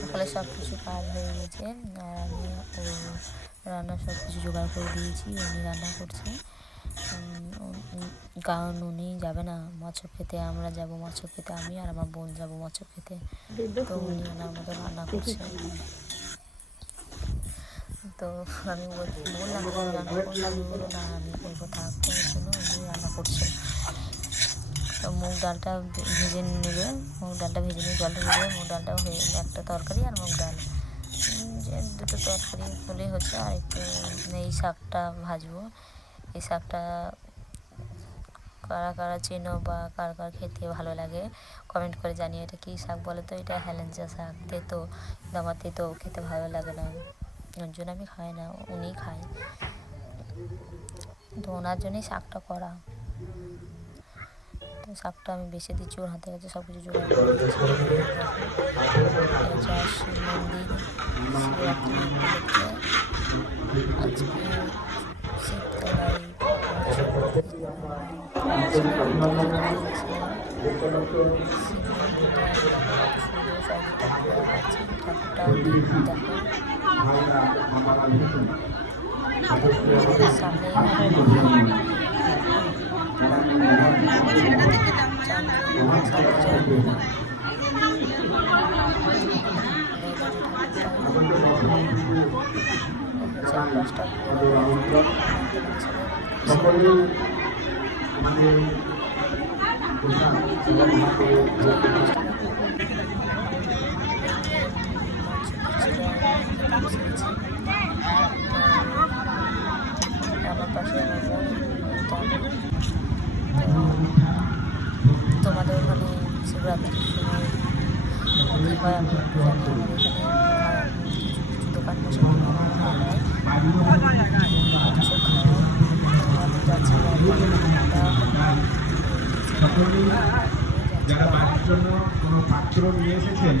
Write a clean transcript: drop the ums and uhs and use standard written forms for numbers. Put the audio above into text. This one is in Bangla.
সকালে সব কিছু কাজ হয়ে গেছে, আর আমি রান্না সব কিছু জোগাড় করে দিয়েছি। উনি রান্না করছে, কারণ উনি যাবে না মাছও খেতে, আমরা যাব মাছও খেতে, আমি আর আমার বোন যাব মাছও খেতে। তো উনি ওনার মতো রান্না করছে। তো আমি বললাম রান্না করবো, আমি বললো না আমি করবো, থাক। ওই জন্য উনি রান্না করছে। তো মুগ ডালটা ভেজে নেবে, মুগ ডালটা ভেজে নিয়ে জলটা ভেজে মুগ ডালটা হয়ে একটা তরকারি আর মুগ ডাল, যে দুটো তরকারি হলেই হচ্ছে। আর একটু এই শাকটা ভাজবো। এই শাকটা কারা কারা চেনো বা কার কার খেতে ভালো লাগে কমেন্ট করে জানিয়ে। এটা কী শাক বলো তো? এটা হেলেঞ্চা শাক, তেতো। কিন্তু আমার তেতো খেতে ভালো লাগে না, ওর জন্য আমি খাই না, উনিই খায়। তো ওনার জন্যই শাকটা করা। তো শাকটা আমি বেছে দিচ্ছি, ওর হাতে কাছে সব কিছু জোগাড় করে দিচ্ছি। এটা শিব মন্দির, শিবরাত্রি উপলক্ষে আজকে শিবতলায় শিব মন্দিরটা দেখো কত সুন্দর, চারিদিকটা ঘোরা আছে। ঠাকুরটা দেখো, সামনে চারপাশটা আমার পাশে আমার বোন। তোমাদের ওখানে শিবরাত্রির সময় কী হয় আমি একটু জানি। আমাদের এখানে কিছু কিছু দোকান বসে হয়, কিছু খাওয়ায়। আমি যাচ্ছি যারা বাড়ির জন্য কোনো পাত্র নিয়ে এসেছেন